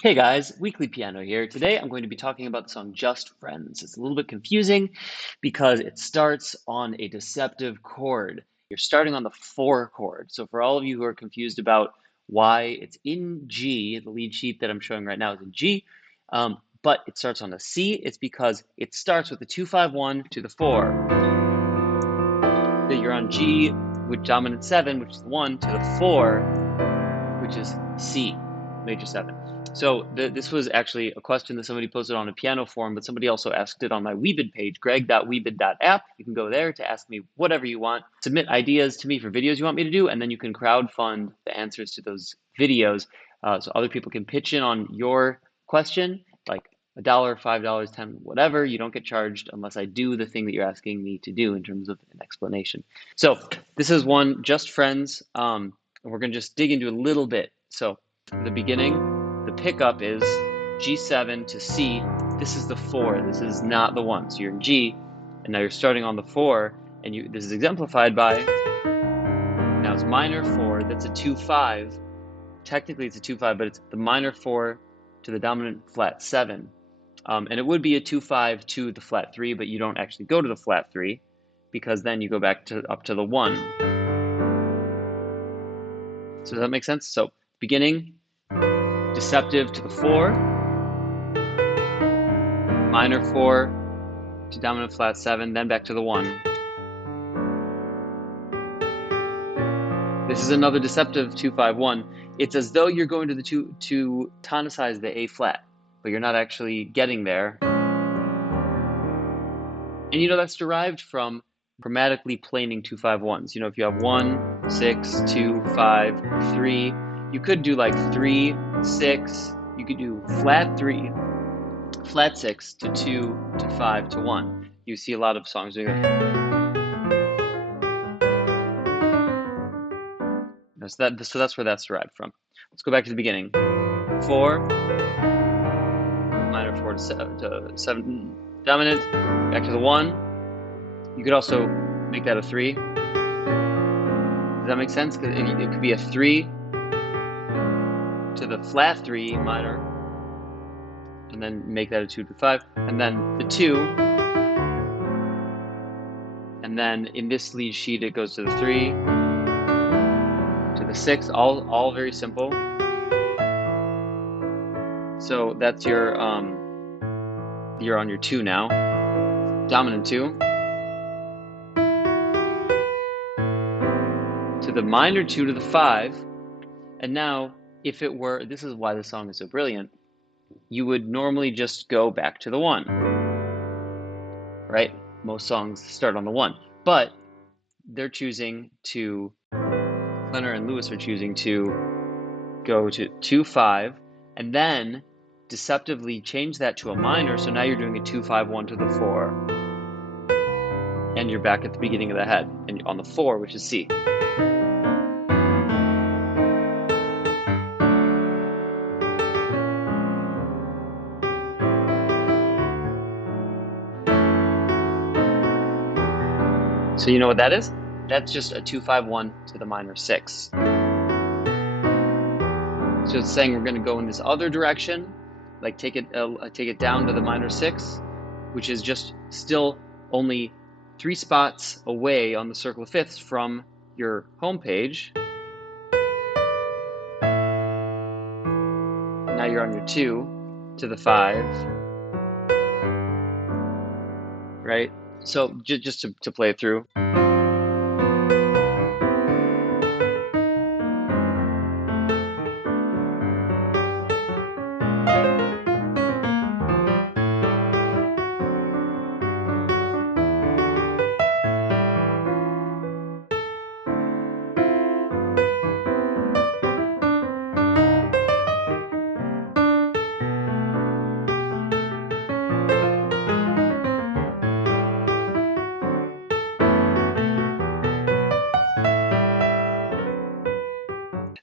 Hey guys, Weekly Piano here. Today I'm going to be talking about the song Just Friends. It's a little bit confusing because it starts on a deceptive chord. You're starting on the 4 chord. So for all of you who are confused about why it's in G, the lead sheet that I'm showing right now is in G, but it starts on a C, it's because it starts with the 2-5-1 to the 4. That you're on G with dominant 7, which is the 1, to the 4, which is C, major 7. So this was actually a question that somebody posted on a piano forum, but somebody also asked it on my Weebid page, greg.weebid.app. You can go there to ask me whatever you want. Submit ideas to me for videos you want me to do, and then you can crowdfund the answers to those videos so other people can pitch in on your question, like $1, $5, $10, whatever. You don't get charged unless I do the thing that you're asking me to do in terms of an explanation. So this is one, Just Friends. And we're going to just dig into a little bit. So the beginning, the pickup is G7 to C. This is the 4. This is not the 1. So you're in G, and now you're starting on the 4, and this is exemplified by, now it's minor 4, that's a 2-5. Technically it's a 2-5, but it's the minor 4 to the dominant flat 7. And it would be a 2-5 to the flat 3, but you don't actually go to the flat 3, because then you go back up to the 1. So does that make sense? So beginning, deceptive to the 4, minor 4 to dominant flat 7, then back to the 1. This is another deceptive 2-5-1. It's as though you're going to the to tonicize the A flat, but you're not actually getting there. And that's derived from chromatically planing 2-5-1s. If you have 1, 6, 2, 5, 3, you could do like 3, 6, you could do flat 3, flat 6 to 2 to 5 to 1. You see a lot of songs doing that. So that's where that's derived from. Let's go back to the beginning. 4, minor 4 to 7 dominant, back to the 1. You could also make that a 3. Does that make sense? Because it could be a 3 to the flat 3 minor, and then make that a 2 to 5, and then the 2, and then in this lead sheet it goes to the 3, to the 6, all very simple. So that's you're on your 2 now, dominant 2, to the minor 2 to the 5, and now if it were, this is why the song is so brilliant, you would normally just go back to the 1, right? Most songs start on the 1, but they're choosing to, Klenner and Lewis are choosing to go to 2-5, and then deceptively change that to a minor, so now you're doing a 2-5-1 to the 4, and you're back at the beginning of the head, and on the 4, which is C. So you know what that is? That's just a 2-5-1 to the minor 6. So it's saying we're going to go in this other direction, like take it down to the minor 6, which is just still only 3 spots away on the circle of fifths from your home page. Now you're on your 2 to the 5, right? So just to play it through.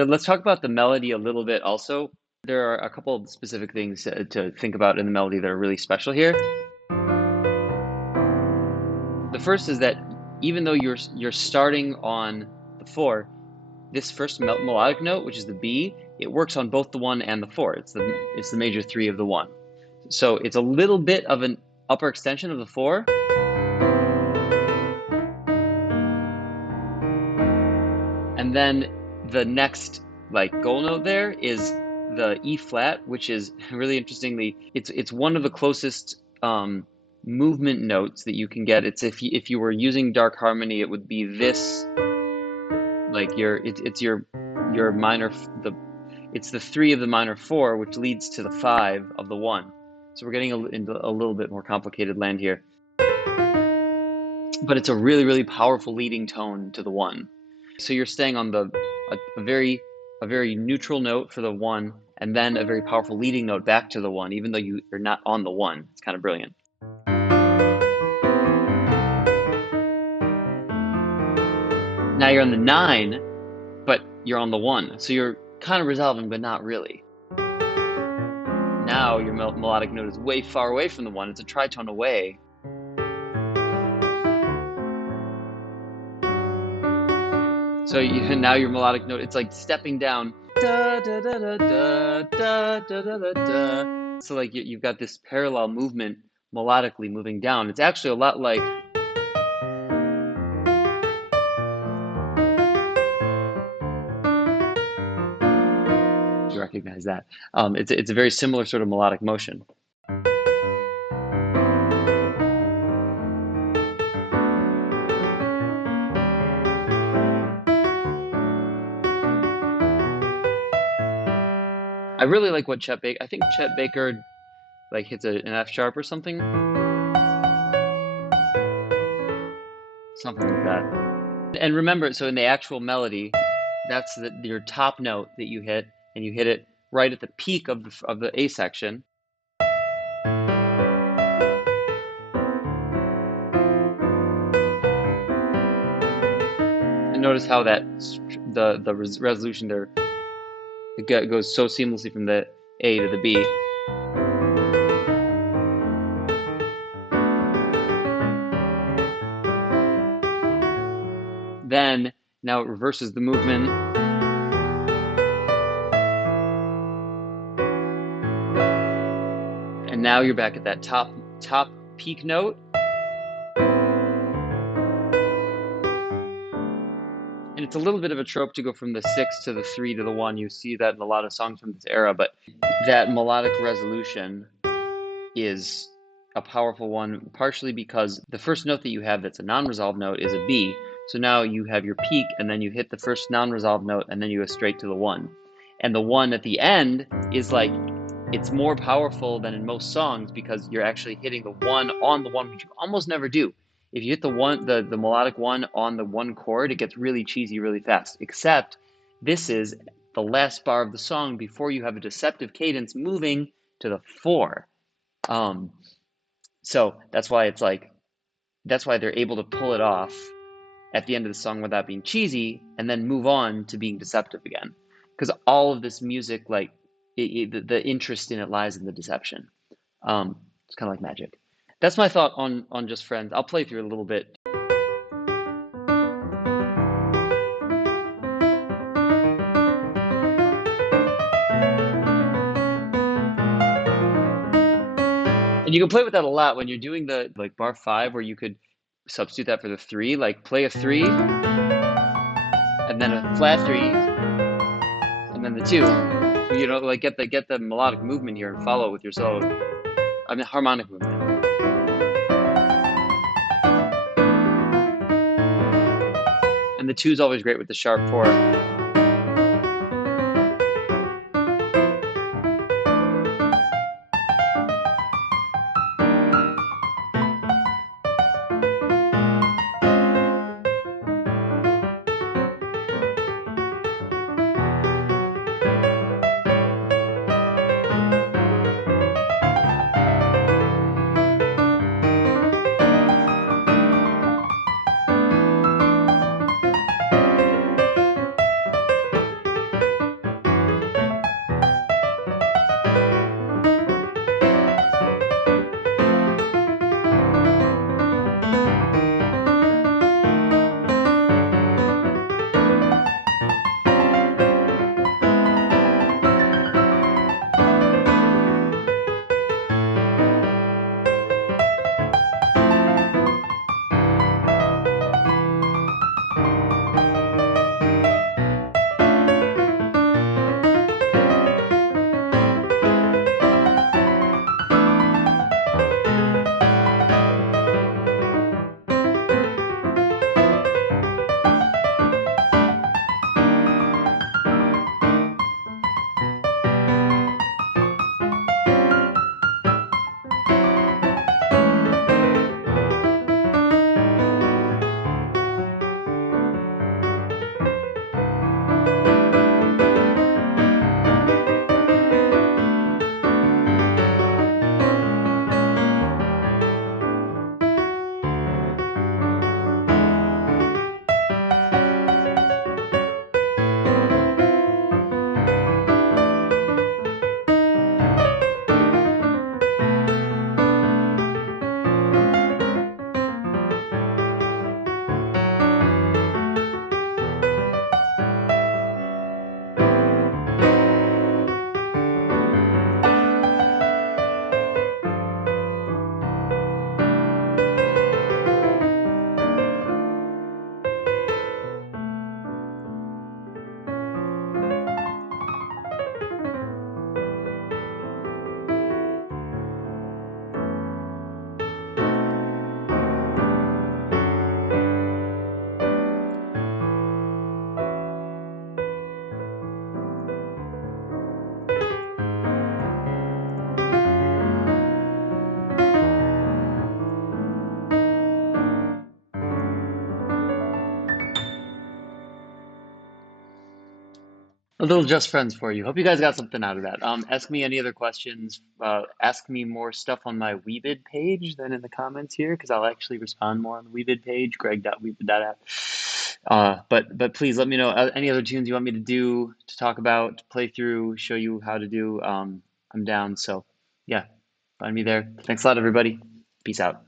Let's talk about the melody a little bit also. There are a couple of specific things to think about in the melody that are really special here. The first is that even though you're starting on the 4, this first melodic note, which is the B, it works on both the 1 and the 4. It's the major 3 of the 1. So it's a little bit of an upper extension of the 4. And then the next goal note there is the E flat, which is really interestingly, it's one of the closest movement notes that you can get. It's if you were using dark harmony, it would be this, it's your minor, it's the 3 of the minor 4, which leads to the 5 of the 1. So we're getting into a little bit more complicated land here. But it's a really, really powerful leading tone to the 1. So you're staying on a very neutral note for the 1, and then a very powerful leading note back to the 1, even though you're not on the 1. It's kind of brilliant. Now you're on the 9, but you're on the 1. So you're kind of resolving, but not really. Now your melodic note is way far away from the 1. It's a tritone away. So now your melodic note, it's like stepping down. Da, da, da, da, da, da, da, da, da. So you've got this parallel movement melodically moving down. It's actually a lot like you recognize that. It's a very similar sort of melodic motion. I really like what Chet Baker, I think Chet Baker hits an F sharp or something. Something like that. And remember, so in the actual melody, that's your top note that you hit, and you hit it right at the peak of the A section. And notice how the resolution there, it goes so seamlessly from the A to the B. Then, now it reverses the movement. And now you're back at that top peak note. And it's a little bit of a trope to go from the 6 to the 3 to the 1. You see that in a lot of songs from this era, but that melodic resolution is a powerful one, partially because the first note that you have that's a non-resolved note is a B. So now you have your peak, and then you hit the first non-resolved note, and then you go straight to the 1. And the 1 at the end is it's more powerful than in most songs because you're actually hitting the 1 on the 1, which you almost never do. If you hit the melodic 1 on the 1 chord, it gets really cheesy really fast. Except this is the last bar of the song before you have a deceptive cadence moving to the 4. So that's why they're able to pull it off at the end of the song without being cheesy, and then move on to being deceptive again. Because all of this music, the interest in it lies in the deception. It's kind of like magic. That's my thought on Just Friends. I'll play through it a little bit. And you can play with that a lot when you're doing the bar 5, where you could substitute that for the 3. Play a 3, and then a flat 3, and then the 2. Get the melodic movement here and follow it with your solo. I mean, harmonic movement. And the 2 is always great with the sharp 4. little just friends for you. Hope you guys got something out of that. Ask me any other questions. Ask me more stuff on my Weebid page than in the comments here, because I'll actually respond more on the Weebid page, greg.weebid.app. But please let me know any other tunes you want me to do, to talk about, to play through, show you how to do. I'm down. So yeah, find me there. Thanks a lot, everybody. Peace out.